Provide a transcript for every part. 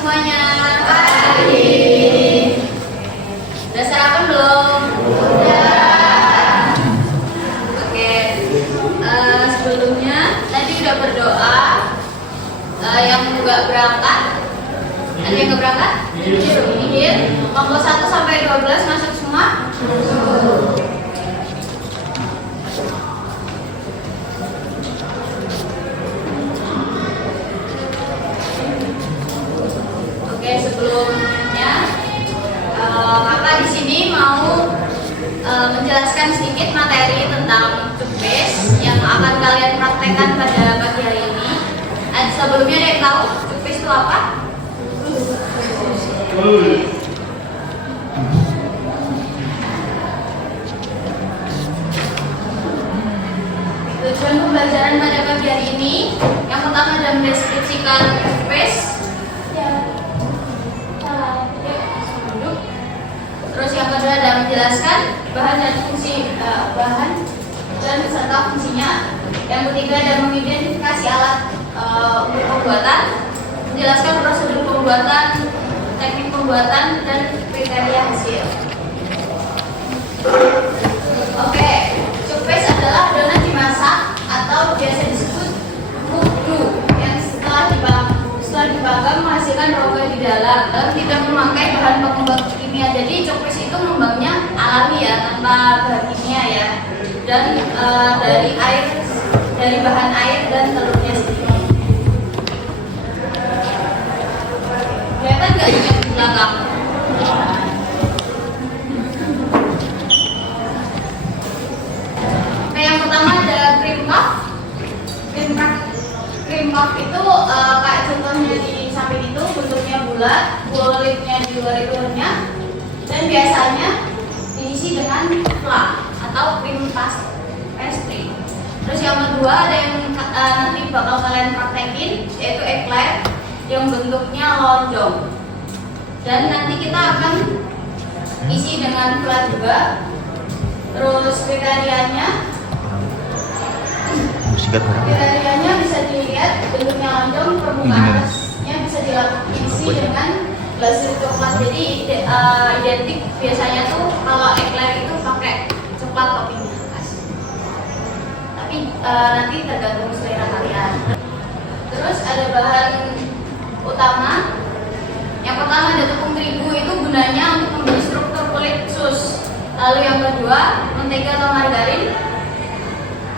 semuanya. Pagi. Udah sarapan belum? Udah. Oke. Sebelumnya tadi udah berdoa. Yang nggak berangkat, ada yang nggak berangkat? Minggir. Kelompok 1 sampai 12 masuk semua? Oke, sebelumnya Kakak di sini mau menjelaskan sedikit materi tentang cukbes yang akan kalian praktekkan pada pagi hari ini. Sebelumnya ada yang tahu cukbes itu apa? Tujuan pembelajaran pada pagi hari ini yang pertama adalah mendeskripsikan cukbes. Terus yang kedua adalah menjelaskan bahan dan fungsi bahan dan beserta fungsinya. Yang ketiga adalah mengidentifikasi alat untuk pembuatan, menjelaskan prosedur pembuatan, teknik pembuatan dan kriteria hasil. Oke, cukbes adalah adonan dimasak atau biasa disebut mudu yang setelah dipanggang menghasilkan rongga di dalam dan tidak memakai bahan pengembang kimia. Jadi cukbes itu mengembangnya alami ya, tanpa bahan kimia ya, dan dari bahan air dan telurnya sendiri. Kelihatan nggak yang di belakang? Oke, yang pertama ada cream puff. Cream puff itu kayak contohnya di samping itu bentuknya bulat, kulitnya di luar itu renyah, dan biasanya diisi dengan flan atau cream pastry. Terus yang kedua ada yang nanti bakal kalian praktekin, yaitu eclair yang bentuknya lonjong. Dan nanti kita akan isi dengan flan juga. Terus kriterianya bisa dilihat bentuknya lonjong, permukaan atasnya bisa diisi dengan glasir coklat. Jadi identik biasanya tuh kalau eclair itu pakai coklat toppingnya. Tapi nanti tergantung selera kalian. Terus ada bahan utama. Yang pertama ada tepung terigu, itu gunanya untuk memberi struktur kulit khusus. Lalu yang kedua mentega atau margarin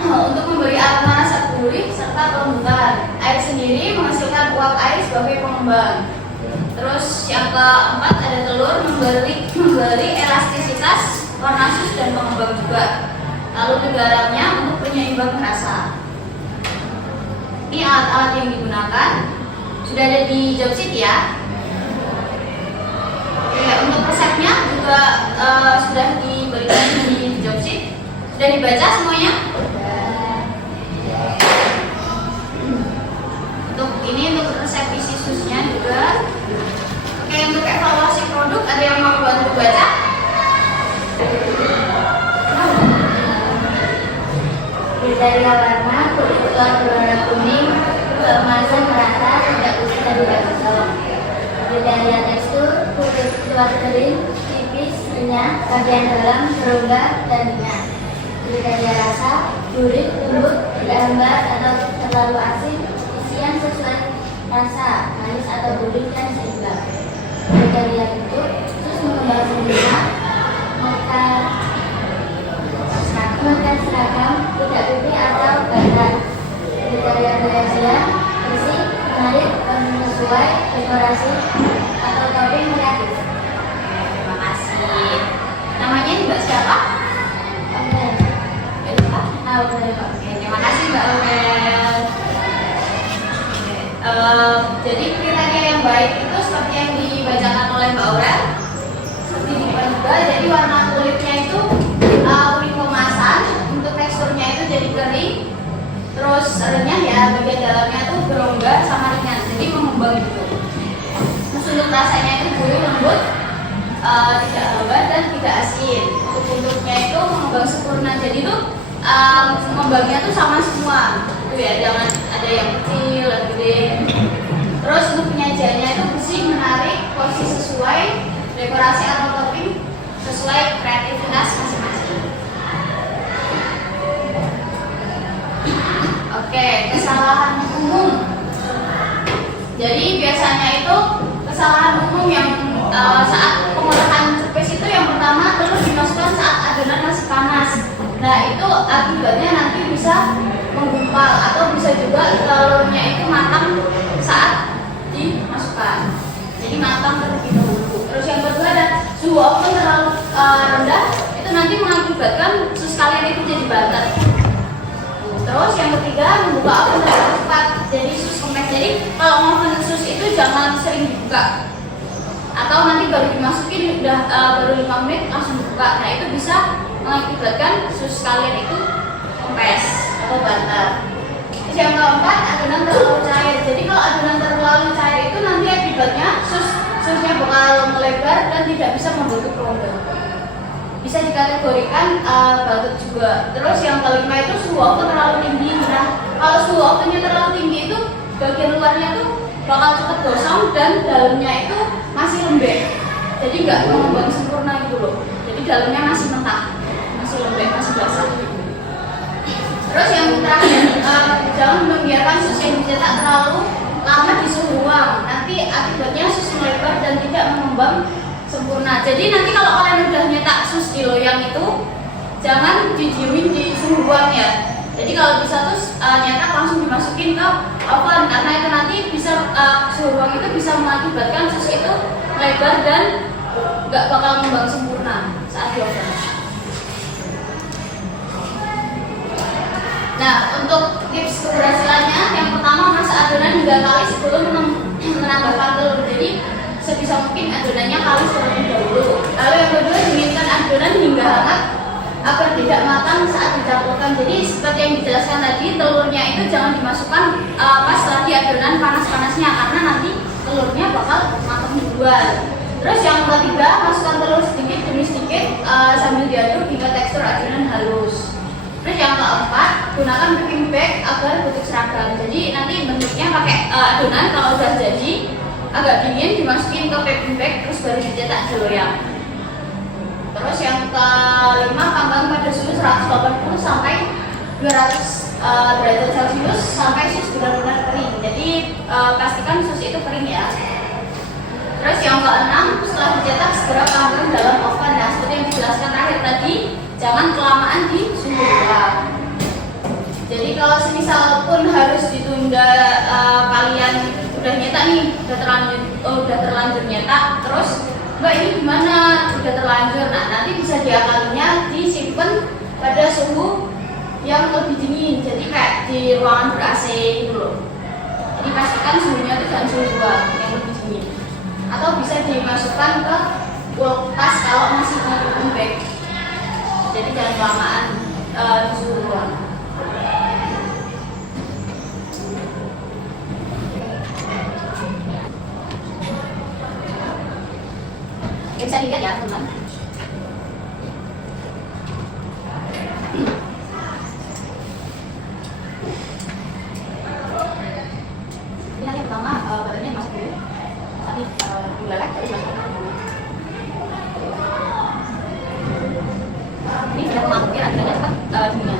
untuk memberi aroma rasa gurih serta kelembutan. Air sendiri menghasilkan uap air sebagai pengembang. Terus yang keempat ada telur memberi elastisitas, warna sus dan pengembang juga. Lalu garamnya untuk penyeimbang rasa. Ini alat-alat yang digunakan sudah ada di job sheet ya. Oke, untuk resepnya juga sudah diberikan di job sheet. Sudah dibaca semuanya? Untuk resep isi susnya juga. Oke, untuk evaluasi produk ada yang mau bantu baca? Kriteria warna, kulit telur berwarna kuning, keemasan merata, tidak putih dan tidak gosong. Kriteria tekstur, kulit telur kering, tipis, renyah, bagian dalam berongga dan ringan. Kriteria rasa, gurih, lembut, tidak hambar atau terlalu asin, isian sesuai rasa, manis atau gurih dan seimbang. Kriteria bentuk, terus mengembang sempurna, makan seragam, tidak putih atau badan. Kriteria rahasia, bersih, menarik, sesuai, dekorasi atau topping kreatif. Terima kasih. Namanya Mbak siapa? Oke. Oke, terima kasih Mbak Aurel. Jadi kriteria yang baik itu seperti yang dibacakan oleh Mbak Aurel. Seperti di depan juga, jadi warna kulitnya itu kuning kemasan, untuk teksturnya itu jadi kering, terus renyah ya, bagian dalamnya tuh berongga sama ringan, jadi mengembang gitu. Terus untuk rasanya itu gurih lembut, tidak hambar dan tidak asin. Untuk bentuknya itu mengembang sempurna, jadi tuh mengembangnya tuh sama semua, tuh ya, jangan ada yang kecil, ada gede. Terus untuk penyajiannya itu bersih, Jadi biasanya itu kesalahan umum yang saat pengolahan space itu yang pertama telur dimasukkan saat adonan masih panas. Nah itu akibatnya nanti bisa menggumpal atau bisa juga telurnya itu matang saat dimasukkan. Jadi matang terlebih dahulu. Terus yang kedua ada suhu oven terlalu rendah, itu nanti mengakibatkan sus kalian itu jadi bantet. Terus yang ketiga membuka oven terlalu cepat, jadi sus kempes. Jadi kalau oven sus itu jangan sering dibuka, atau nanti baru dimasukin udah baru 5 menit langsung dibuka. Nah itu bisa mengakibatkan sus kalian itu kempes atau bantet. Terus yang keempat adonan terlalu cair. Jadi kalau adonan terlalu cair itu nanti akibatnya susnya bakal melebar dan tidak bisa membentuk ronde. Bisa dikategorikan bantet juga. Terus yang kelima itu suhu oven terlalu tinggi. Nah kalau suhu ovennya terlalu tinggi itu bagian luarnya tuh bakal cepat gosong dan dalamnya itu masih lembek. Jadi nggak mengembang sempurna gitu loh. Jadi dalamnya masih mentah, masih lembek, masih basah. Terus yang terakhir, jangan membiarkan sus yang dicetak terlalu lama di suhu ruang. Nanti akibatnya sus melebar dan tidak mengembang sempurna. Jadi nanti kalau kalian udah nyetak sus di loyang itu, jangan didiemin di suhu ruang ya. Jadi kalau bisa tuh nyetak langsung dimasukin ke oven, karena itu nanti bisa suhu ruang itu bisa mengakibatkan sus itu lebar dan nggak bakal mengembang sempurna saat di oven. Nah, untuk tips keberhasilannya, yang pertama masak adonan 3 kali sebelum menambahkan telur. Jadi sebisa mungkin adonannya kali terlebih dahulu. Lalu yang kedua, dinginkan adonan hingga hangat agar tidak matang saat dicampurkan. Jadi seperti yang dijelaskan tadi, telurnya itu jangan dimasukkan pas lagi adonan panas-panasnya, karena nanti telurnya bakal matang duluan. Terus yang ketiga, masukkan telur sedikit demi sedikit sambil diaduk hingga tekstur adonan halus. Terus yang keempat, gunakan piping bag agar bentuk seragam. Jadi nanti bentuknya pakai adonan, kalau udah jadi agak dingin dimasukin ke piping bag terus baru dicetak di loyang. Terus yang kelima, panggang pada suhu 180 sampai 200 derajat Celcius sampai sus benar-benar kering. Jadi pastikan sus itu kering ya. Terus yang keenam, setelah dicetak segera panggang dalam oven. Nah, seperti yang dijelaskan terakhir tadi, jangan kelamaan di suhu ruang. Jadi kalau semisal pun harus ditunda, kalian udah nyetak nih, udah terlanjur nyetak, terus Mbak ini gimana? Udah terlanjur. Nah, nanti bisa diakalinya disimpan pada suhu yang lebih dingin. Jadi kayak di ruangan ber-AC gitu loh. Jadi pastikan suhunya itu jangan suhu ruang yang lebih dingin. Atau bisa dimasukkan ke kulkas kalau masih di lembek. Jadi jangan kelamaan di suhu ruang. Bisa dilihat ya teman-teman. Ini yang pertama badannya masuk dulu, tapi dilalek terus masuk. Ini sudah memasuki akhirnya cepat dunia.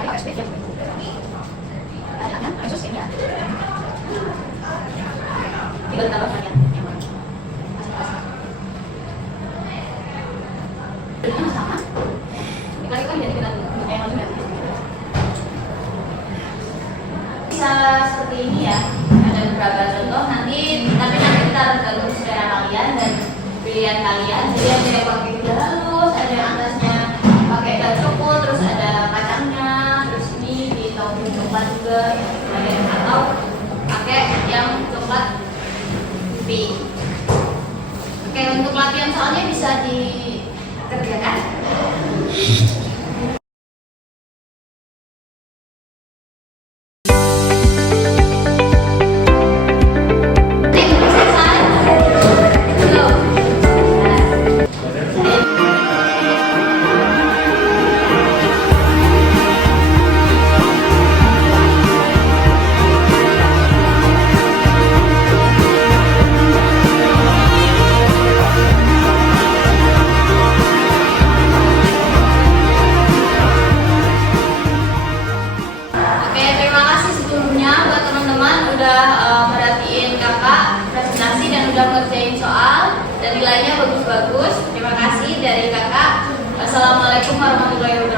Pakai spesial. Adanya khusus ini ya. Tinggal tambah banyak. Ini sama. Dikali-kali jadi kita yang lebih. Bisa seperti ini ya. Ada beberapa contoh nanti, tapi nanti kita tergantung selera kalian dan pilihan kalian. Jadi ada yang pakai gula halus, ada yang atasnya pakai dark coklat, terus ada kacangnya, terus ini di topping coklat juga, ada yang atau pakai yang coklat pink. Oke, untuk latihan soalnya bisa dikerjakan. semuanya, buat teman-teman udah merhatiin kakak presentasi dan udah ngerjain soal dan nilainya bagus-bagus. Terima kasih dari kakak. Wassalamualaikum warahmatullahi wabarakatuh.